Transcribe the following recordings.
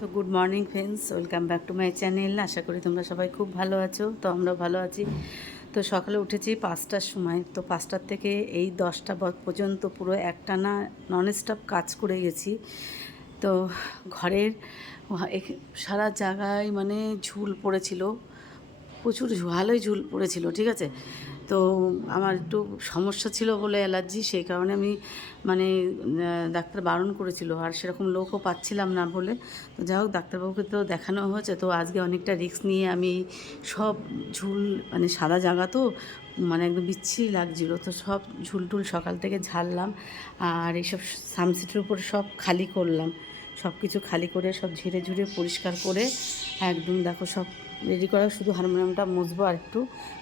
তো good morning friends, welcome back to my channel. আশা করি তোমরা সবাই খুব ভালো আছো, তো আমরাও ভালো আছি। তো সকালে উঠেছি পাঁচটার সময়, তো পাঁচটার থেকে এই দশটা পর্যন্ত পুরো একটানা নন স্টপ কাজ করে গেছি। তো ঘরের সারা জায়গায় মানে ঝুল পড়েছিল, প্রচুর ভালোই ঝুল পড়েছিল, ঠিক আছে? তো আমার একটু সমস্যা ছিল বলে অ্যালার্জি, সেই কারণে আমি মানে ডাক্তার বারণ করেছিল। আর সেরকম লোকও পাচ্ছিলাম না বলে। তো যাই হোক, ডাক্তারবাবুকে তো দেখানো হয়েছে। তো আজকে অনেকটা রিস্ক নিয়ে আমি সব ঝুল মানে সাদা জায়গা তো মানে একদম বিচ্ছিরি লাগছিল। তো সব ঝুল টুল সকাল থেকে ঝাড়লাম। আর এইসব সামসিটের উপর সব খালি করলাম। সব কিছু খালি করে, সব ঝেড়ে ঝুড়ে পরিষ্কার করে, একদম দেখো সব রেডি করা শুধু হারমোনিয়ামটা মুছবো আর একটু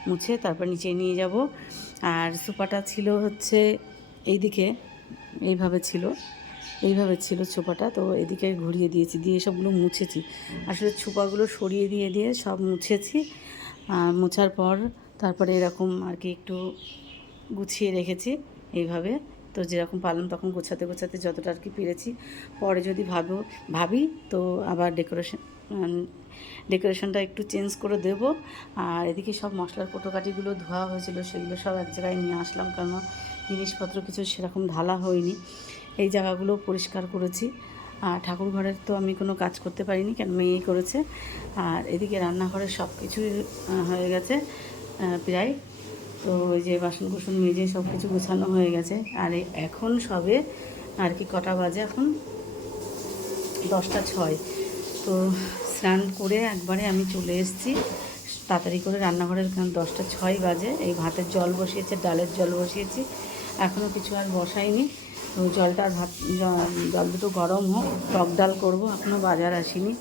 মুছে তারপর নিচে নিয়ে যাব। আর সোফাটা ছিল হচ্ছে এইদিকে, এইভাবে ছিল এইভাবে ছিল ছোপাটা তো এদিকে ঘুরিয়ে দিয়েছি, দিয়ে সবগুলো মুছেছি। আসলে ছোপাগুলো সরিয়ে দিয়ে দিয়ে সব মুছেছি। আর মোছার পর তারপরে এরকম আর কি একটু গুছিয়ে রেখেছি, এইভাবে। তো যেরকম পারলাম তখন গোছাতে গোছাতে যতটা আর কি পেরেছি। পরে যদি ভাবো, ভাবি, তো আবার ডেকোরেশন ডেকোরেশনটা একটু চেঞ্জ করে দেব। আর এদিকে সব মশলার কোটোকাটিগুলো ধোয়া হয়েছিল, সেগুলো সব এক জায়গায় নিয়ে আসলাম কারণ জিনিসপত্র কিছু সেরকম ঢালা হয়নি। এই জায়গাগুলো পরিষ্কার করেছি। আর ঠাকুর ঘরের তো আমি কোনো কাজ করতে পারিনি, কেন মেয়েই করেছে। আর এদিকে রান্নাঘরের সব কিছুই হয়ে গেছে প্রায়। তো ওই যে বাসন কুসন মেজে সব কিছু গোছানো হয়ে গেছে। আর এখন সবে আর কি কটা বাজে এখন? দশটা ছয়। তো স্নান করে একবারে আমি চলে এসেছি। তাড়াতাড়ি করে রান্নাঘরের কারণ দশটা ছয় বাজে। এই ভাতের জল বসিয়েছে, ডালের জল বসিয়েছি। এখনও কিছু আর বসাইনি। তো জলটা আর ভাত জল দুটো গরম হোক। টক ডাল করব এখনও বাজার আসেনি।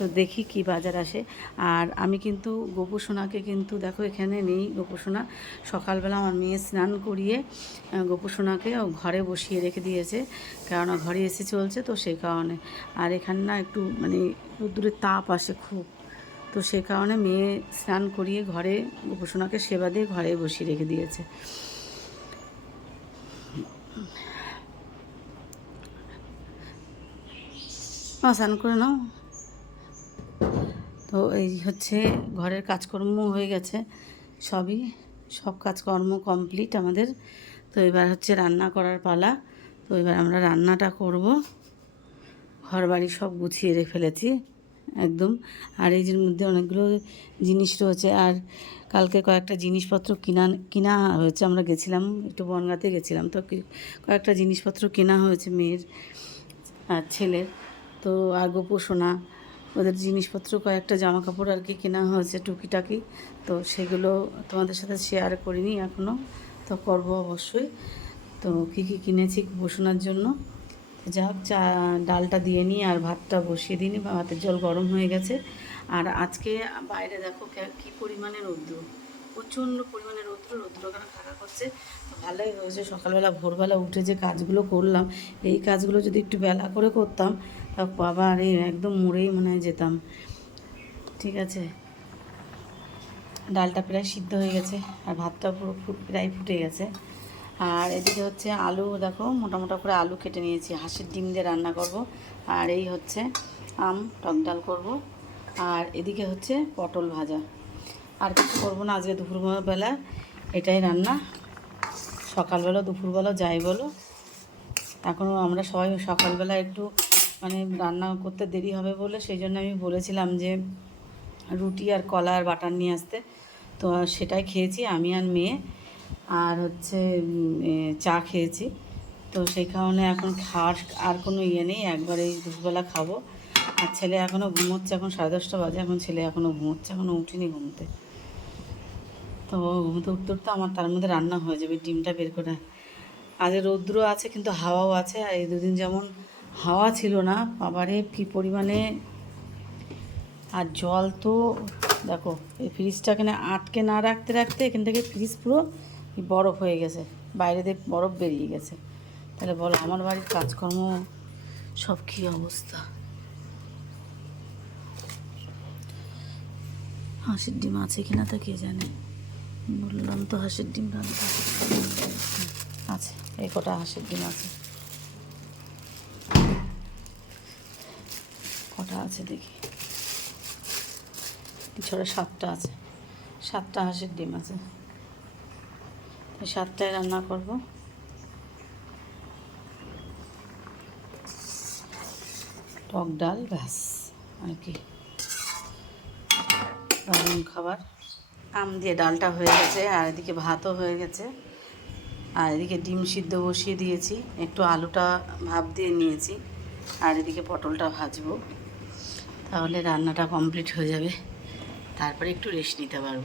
তো দেখি কি বাজার আসে। আর আমি কিন্তু গোপুসোনাকে কিন্তু দেখো এখানে নেই গোপুসোনা সকালবেলা আমার মেয়ে স্নান করিয়ে গোপুসোনাকে ঘরে বসিয়ে রেখে দিয়েছে। কেননা ঘরে এসে চলছে তো সেই কারণে। আর এখানে না একটু মানে রোদ্দুরের তাপ আসে খুব। তো সে কারণে মেয়ে স্নান করিয়ে ঘরে গোপুসোনাকে সেবা দিয়ে ঘরে বসিয়ে রেখে দিয়েছে। স্নান করে নাও। তো এই হচ্ছে ঘরের কাজকর্ম হয়ে গেছে, সবই, সব কাজকর্ম কমপ্লিট আমাদের। তো এবার হচ্ছে রান্না করার পালা, তো এবার আমরা রান্নাটা করব। ঘর বাড়ি সব গুছিয়ে রেখে ফেলেছি, একদম। আর এই মধ্যে অনেকগুলো জিনিস রয়েছে, আর কালকে কয়েকটা জিনিসপত্র কিনা কিনা হয়েছে, আমরা গেছিলাম, একটু বনগাতে গেছিলাম, তো কয়েকটা জিনিসপত্র কেনা হয়েছে মেয়ের আর ছেলের। তো আর গোপু সোনা ওদের জিনিসপত্র কয়েকটা জামা কাপড় আর কি কেনা হয়েছে টুকিটাকি। তো সেগুলো তোমাদের সাথে শেয়ার করিনি এখনও তো করব অবশ্যই। তো কী কী কিনেছি বসানোর জন্য? যা হোক চা, ডালটা দিয়ে নিই আর ভাতটা বসিয়ে দিই ভাতের জল গরম হয়ে গেছে। আর আজকে বাইরে দেখো কী পরিমাণে রৌদ্র। প্রচণ্ড পরিমাণে রৌদ্র রৌদ্র কেন থাকা করছে। তো ভালোই হয়েছে। সকালবেলা ভোরবেলা উঠে যে কাজগুলো করলাম, এই কাজগুলো যদি একটু বেলা করে করতাম, তা বাবা আরে একদম মরেই মনে হয় যেতাম। ঠিক আছে? ডালটা প্রায় সিদ্ধ হয়ে গেছে, আর ভাতটা পুরো প্রায় ফুটে গেছে। আর এদিকে হচ্ছে আলু, দেখো মোটা মোটা করে আলু কেটে নিয়েছি। হাঁসের ডিম দিয়ে রান্না করব। আর এই হচ্ছে আম, টক ডাল করব। আর এদিকে হচ্ছে পটল ভাজা। আর কিছু করব না, আজকে দুপুরবেলা এটাই রান্না। সকালবেলা, দুপুরবেলা যাই বলো। এখনও আমরা সবাই সকালবেলা একটু মানে রান্না করতে দেরি হবে বলে সেই জন্য আমি বলেছিলাম যে রুটি আর কলা আর বাটার নিয়ে আসতে। তো সেটাই খেয়েছি, আমি আর মেয়ে। আর হচ্ছে চা খেয়েছি। তো সেই কারণে এখন খাওয়ার আর কোনো ইয়ে নেই, একবার এই দুপুরবেলা খাব। আর ছেলে এখনও ঘুমোচ্ছে এখন সাড়ে দশটা বাজে, এখন ছেলে এখনও ঘুমোচ্ছে এখনও উঠিনি ঘুমোতে। তো ঘুমোতে উঠতে উঠতে আমার তার মধ্যে রান্না হয়ে যাবে, ডিমটা বের করে। আজ রৌদ্র আছে কিন্তু হাওয়াও আছে, আর এই দুদিন যেমন হাওয়া ছিল না, বাবারে কী পরিমাণে। আর জল তো, দেখো, এই ফ্রিজটা এখানে আটকে না রাখতে রাখতে এখান থেকে ফ্রিজ পুরো বরফ হয়ে গেছে, বাইরে দিয়ে বরফ বেরিয়ে গেছে। তাহলে বলো, আমার বাড়ির কাজকর্ম, সব কী অবস্থা? হাঁসের ডিম আছে কিনা তা কে জানে? বললাম তো, হাঁসের ডিম রান্না আছে, এই কটা হাঁসের ডিম আছে। কটা আছে দেখি। ছড়া সাতটা আছে, সাতটা হাঁসের ডিম আছে। সাতটায় রান্না করব। টক ডাল, ব্যাস, আর কি। খাবার। আম দিয়ে ডালটা হয়ে গেছে, আর এদিকে ভাতও হয়ে গেছে। আর এদিকে ডিম সিদ্ধ বসিয়ে দিয়েছি, একটু আলুটা ভাপ দিয়ে নিয়েছি, আর এদিকে পটলটা ভাজবো। তাহলে রান্নাটা কমপ্লিট হয়ে যাবে, তারপরে একটু রেস্ট নিতে পারব।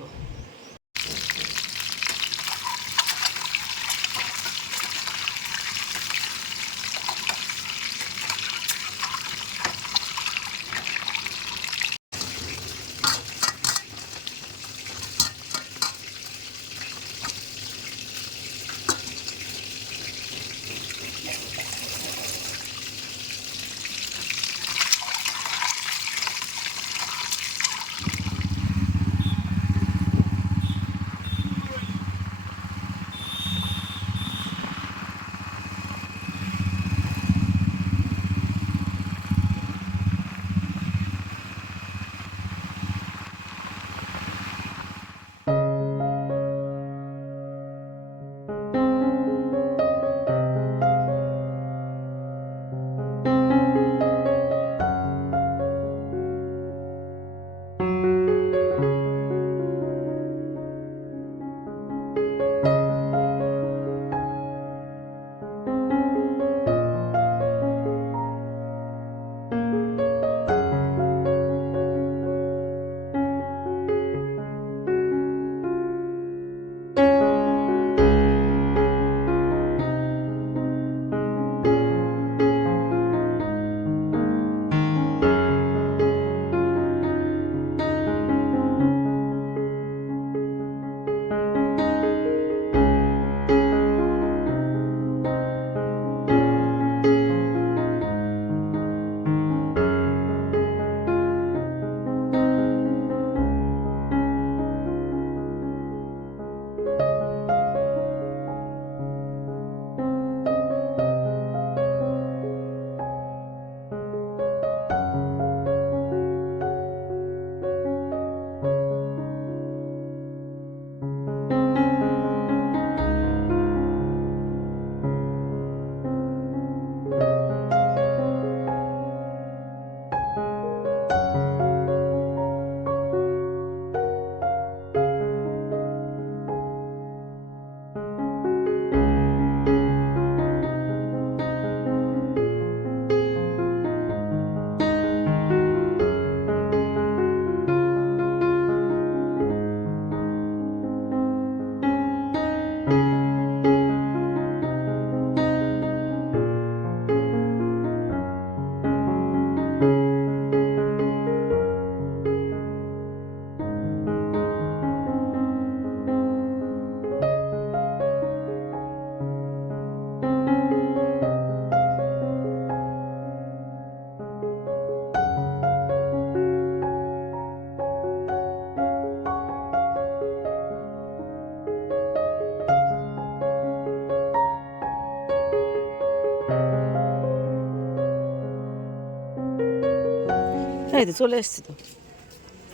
এই তো চলে এসছি তো।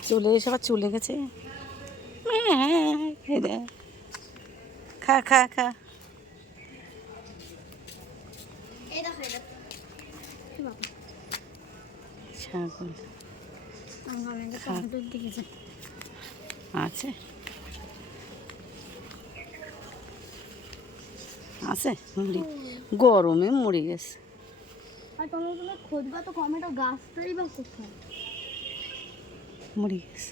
চলে এসে আবার চলে গেছে। খা খা খা। আছে। আছে, মুড়ি। গরমে মরে গেছে। আর টমেটো খুঁজবা তো টমেটো গাছটাই বা কোথায়? মরে গেছে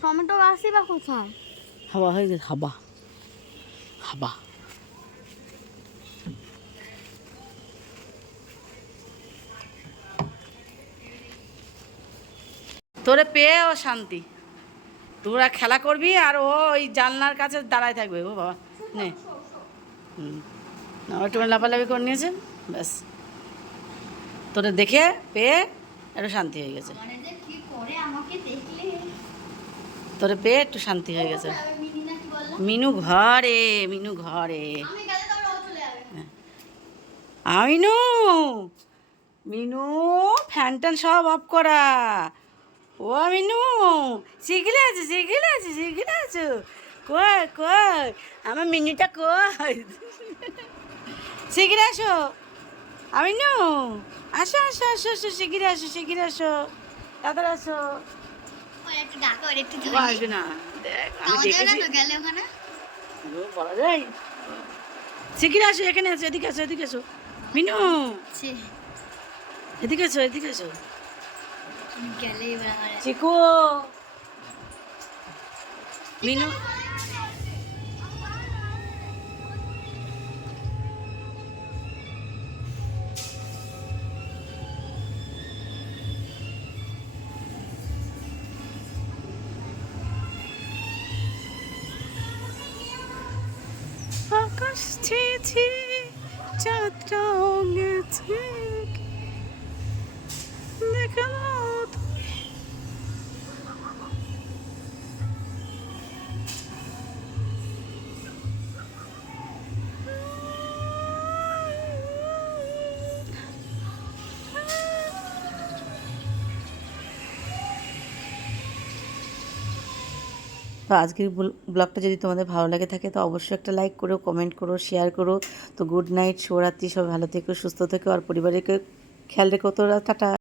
টমেটো গাছই বা কোথায়? হাওয়া হয়ে গেছে হাবা। হাবা। তোরে পেয়ে ও শান্তি তোরা খেলা করবি আর ও ওই জানলার কাছে দাঁড়ায় থাকবে। ও বাবা নে। হুম। একটু লাফালাফি করে নিয়েছে ব্যাস। তোরে দেখে পেয়ে একটু শান্তি হয়ে গেছে। তোর পেয়ে একটু শান্তি হয়ে গেছে। মিনি ঘরে মিনু ঘরে। যাবে। আমিনু মিনু ফ্যান ট্যান সব অফ করা। ও মিনু শিখলে আছো শিখলে আছে শিখলে আছো। কই কই আমার মিনুটা কই? শিখিরে আসো। আমি নু আসো আসো আসো আসো শিখিরে আসো শিখিরে আসো। তাড়াতাড়ি আসো। আসবে না। দেখ আমি দেখেছি। বলা যায়। আসো এখানে আসো এদিকে আসো এদিকে আসো। মিনু। এদিকে আসো এদিকে আসো। গেলে এবার আমার চিকু। মিনু। আকাশ ছি চাঁদটাও গেছে দেখানো আজকের ব্ল- ব্লগটা যদি তোমাদের ভালো লাগে থাকে, তো অবশ্যই একটা লাইক করো কমেন্ট করো শেয়ার করো। তো গুড নাইট শুভরাত্রি সব ভালো থেকো, সুস্থ থেকো, আর পরিবারকে খেয়াল রেখো তোরা টাটা।